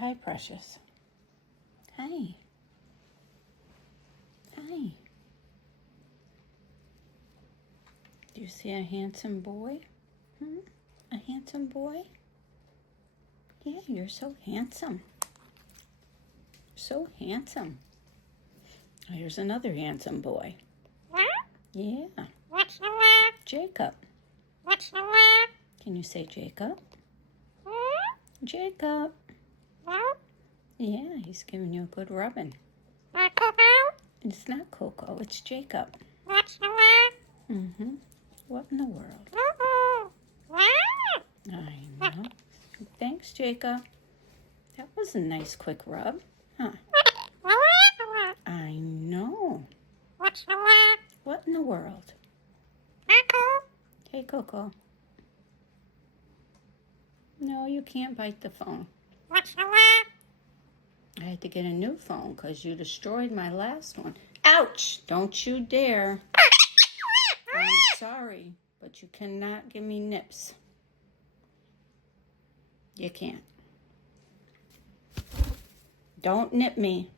hi, precious. Hi. Hi. Do you see a handsome boy? A handsome boy? Yeah, you're so handsome. So handsome. Here's another handsome boy. Yeah. Jacob. Can you say Jacob? Jacob. Yeah, he's giving you a good rubbing. It's not Coco, it's Jacob. Mm-hmm. What in the world? I know. Thanks, Jacob. That was a nice quick rub. Huh. I know. What in the world? Hey, Coco. No, you can't bite the phone. I had to get a new phone because you destroyed my last one. Ouch! Don't you dare. I'm sorry, but you cannot give me nips. You can't. Don't nip me.